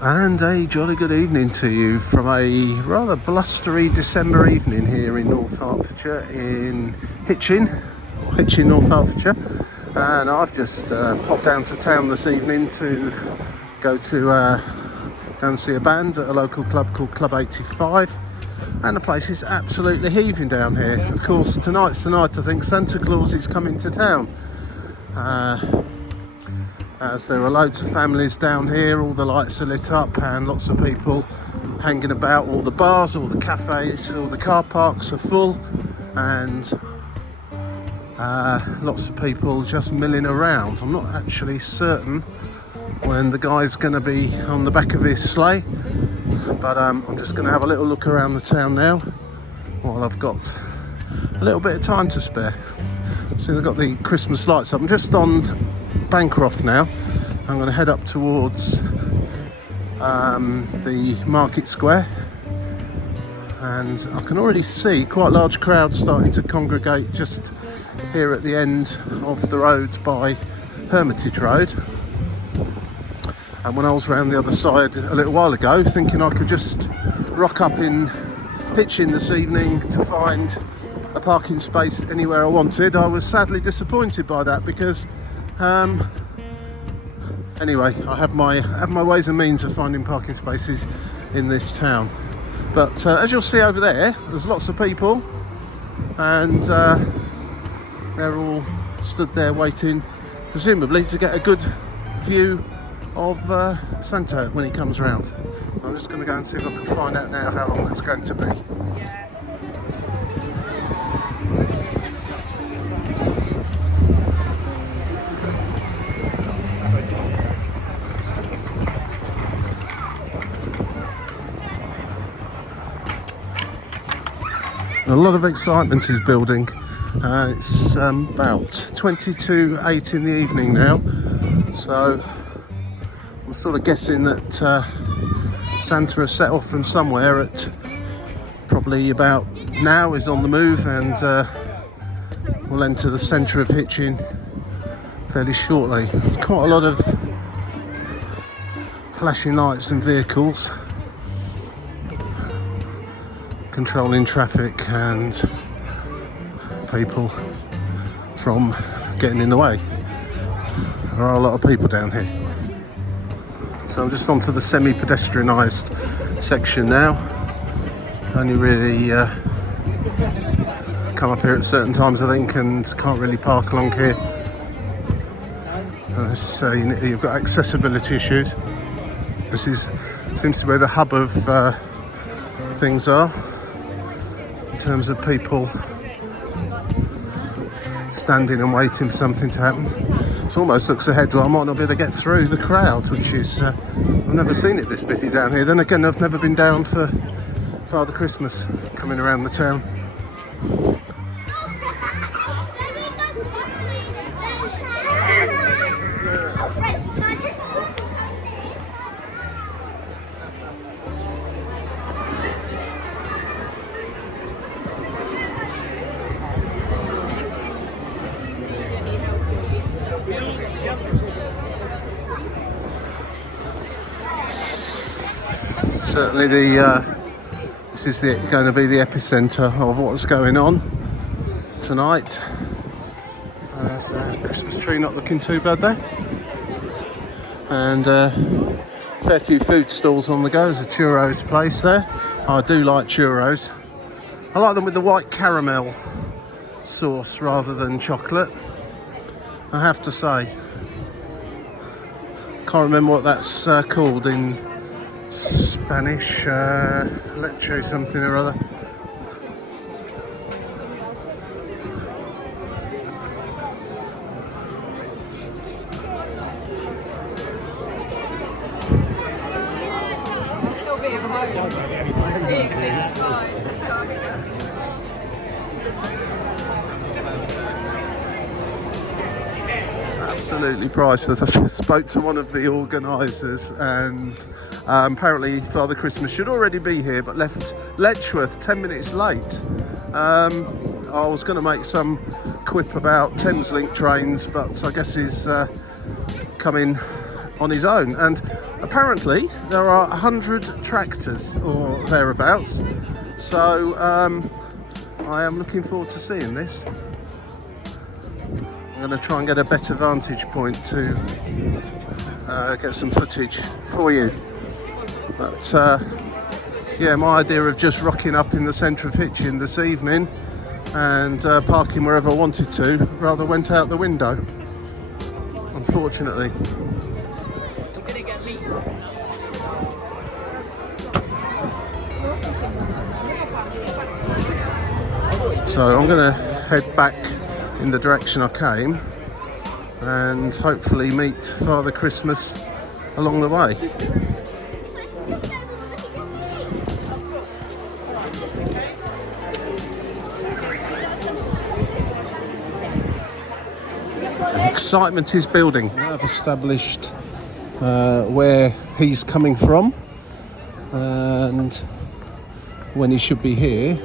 And a jolly good evening to you from a rather blustery December evening here in North Hertfordshire, in Hitchin, North Hertfordshire. And I've just popped down to town this evening to go to go and see a band at a local club called Club 85. And the place is absolutely heaving down here. Of course, tonight's the night I think Santa Claus is coming to town. As there are loads of families down here, all the lights are lit up and lots of people hanging about. All the bars, all the cafes, all the car parks are full, and lots of people just milling around. I'm not actually certain when the guy's going to be on the back of his sleigh, but I'm just going to have a little look around the town now while I've got a little bit of time to spare. So they've got the Christmas lights up. I'm just on Bancroft now. I'm going to head up towards the Market Square, and I can already see quite large crowds starting to congregate just here at the end of the road by Hermitage Road. And when I was round the other side a little while ago thinking I could just rock up in Hitchin this evening to find a parking space anywhere I wanted, I was sadly disappointed by that, because anyway, I have my ways and means of finding parking spaces in this town. But as you'll see over there, there's lots of people, and they're all stood there waiting, presumably to get a good view of Santa when he comes round. I'm just going to go and see if I can find out now how long that's going to be. A lot of excitement is building. It's about 22:08 in the evening now, so I'm sort of guessing that Santa has set off from somewhere at probably about now, is on the move, and will enter the centre of Hitchin fairly shortly. There's quite a lot of flashing lights and vehicles controlling traffic and people from getting in the way. There are a lot of people down here. So I'm just onto the semi-pedestrianised section now. Only really come up here at certain times, I think, and can't really park along here. So you've got accessibility issues. This seems to be where the hub of things are, in terms of people standing and waiting for something to happen. It almost looks ahead where I might not be able to get through the crowd, which is, I've never seen it this busy down here. Then again, I've never been down for Father Christmas coming around the town. Certainly this is going to be the epicentre of what's going on tonight. There's a Christmas tree not looking too bad there, and a fair few food stalls on the go. There's a churros place there. I do like churros. I like them with the white caramel sauce rather than chocolate, I have to say. Can't remember what that's called in Spanish, leche something or other. Absolutely priceless. I just spoke to one of the organisers, and apparently Father Christmas should already be here, but left Letchworth 10 minutes late. I was going to make some quip about Thameslink trains, but I guess he's coming on his own. And apparently there are 100 tractors or thereabouts. So I am looking forward to seeing this. I'm going to try and get a better vantage point to get some footage for you. But yeah, my idea of just rocking up in the centre of Hitchin this evening and parking wherever I wanted to rather went out the window, unfortunately. So I'm going to head back in the direction I came and hopefully meet Father Christmas along the way. Excitement is building. I've established where he's coming from and when he should be here.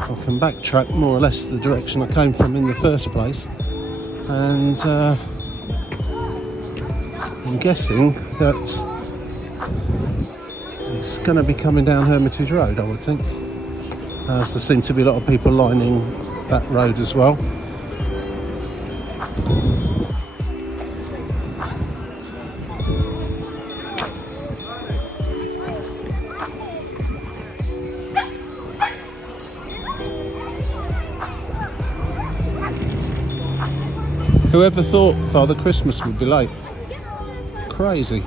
I can backtrack more or less the direction I came from in the first place, and I'm guessing that it's going to be coming down Hermitage Road, I would think, as there seem to be a lot of people lining that road as well. Whoever thought Father Christmas would be late? Crazy.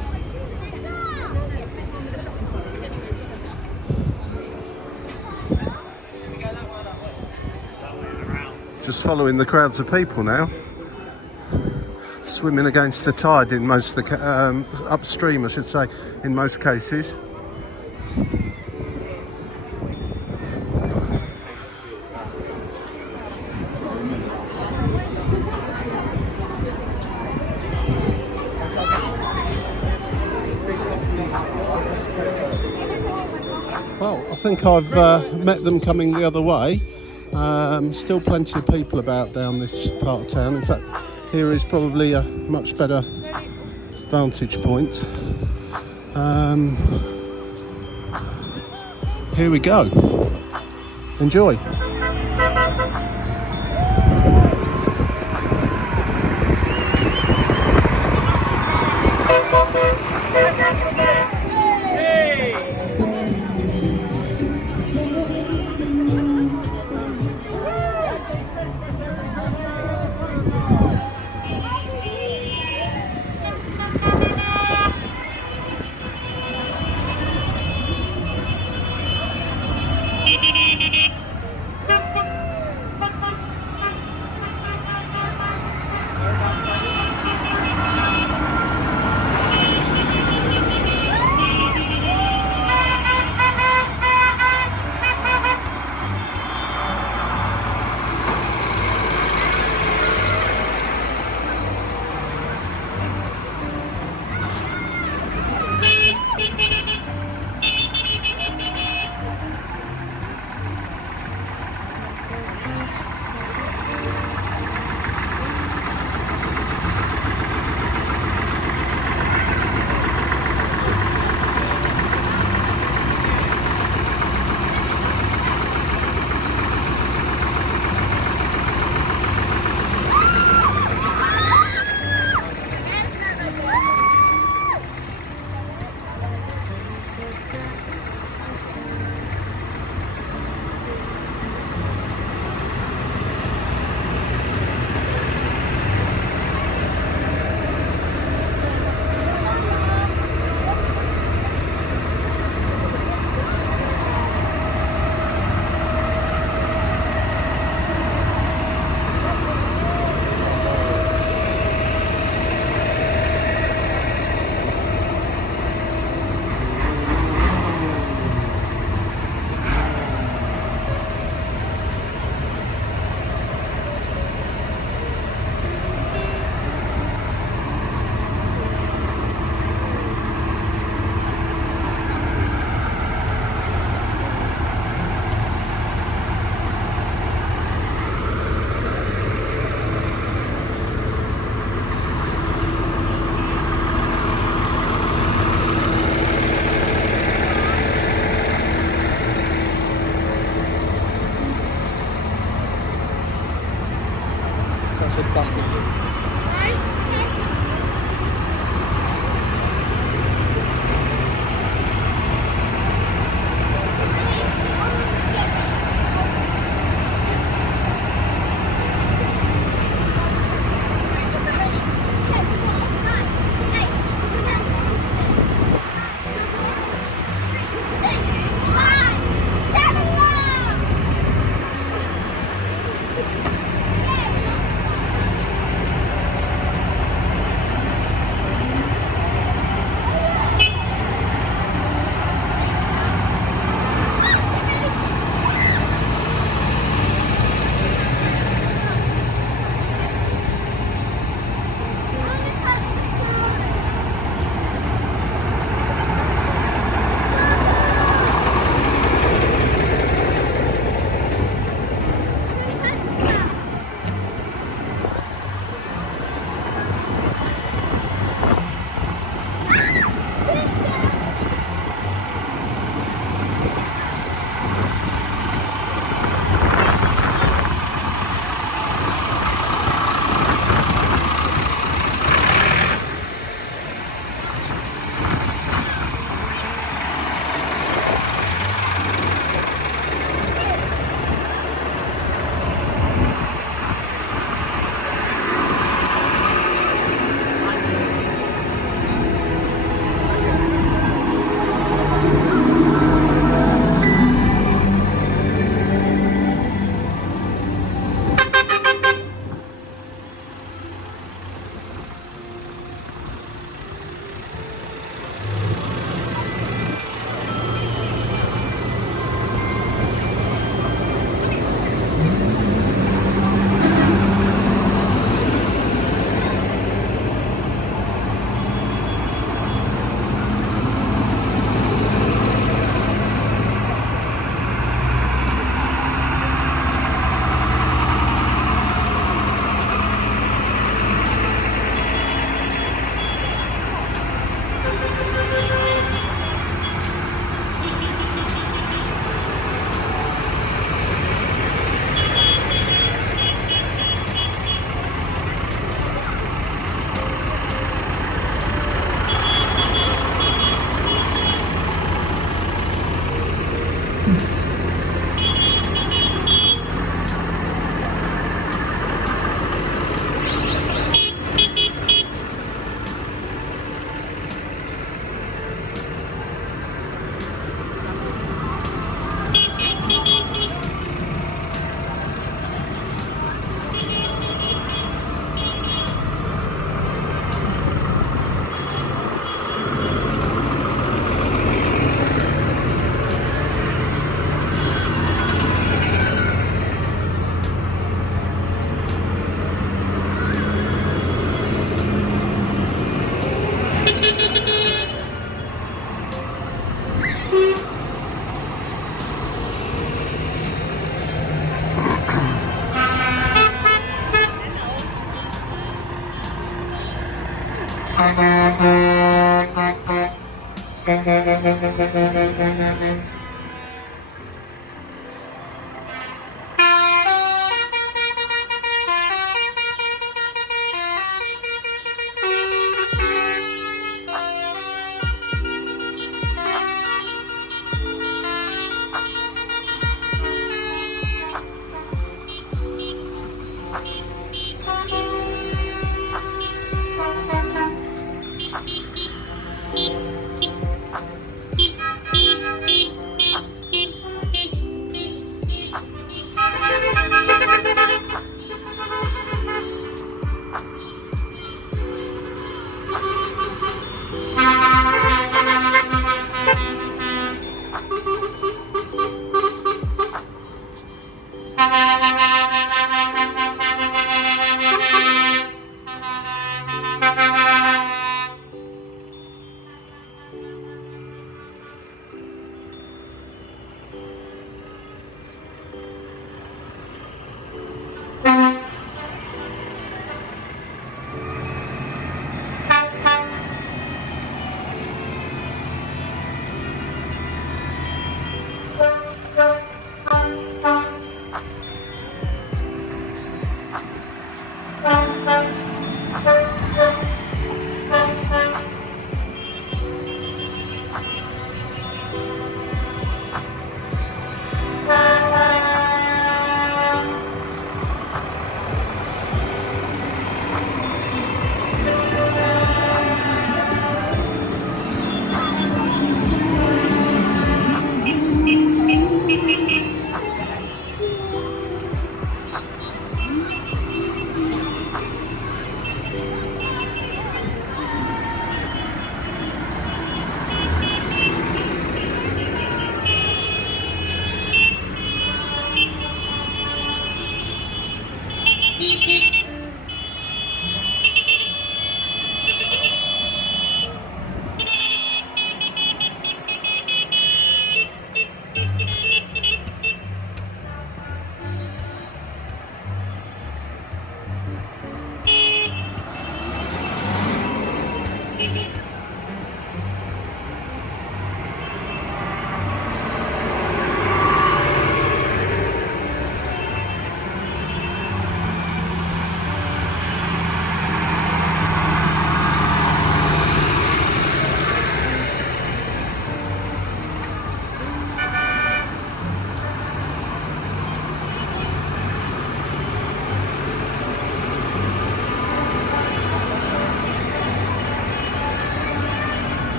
Just following the crowds of people now. Swimming against the tide in most of the upstream, I should say, in most cases. Well, I think I've met them coming the other way. Still plenty of people about down this part of town. In fact, here is probably a much better vantage point. Here we go. Enjoy.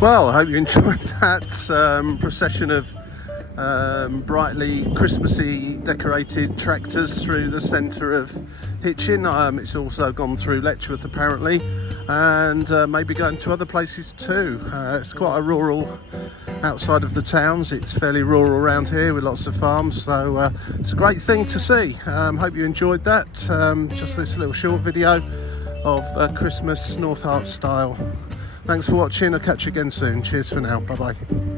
Well, I hope you enjoyed that procession of brightly Christmassy decorated tractors through the centre of Hitchin. It's also gone through Letchworth apparently, and maybe going to other places too. It's quite a rural, outside of the towns, it's fairly rural around here with lots of farms, so it's a great thing to see. Hope you enjoyed that, just this little short video of Christmas North Herts style. Thanks for watching, I'll catch you again soon. Cheers for now, bye bye.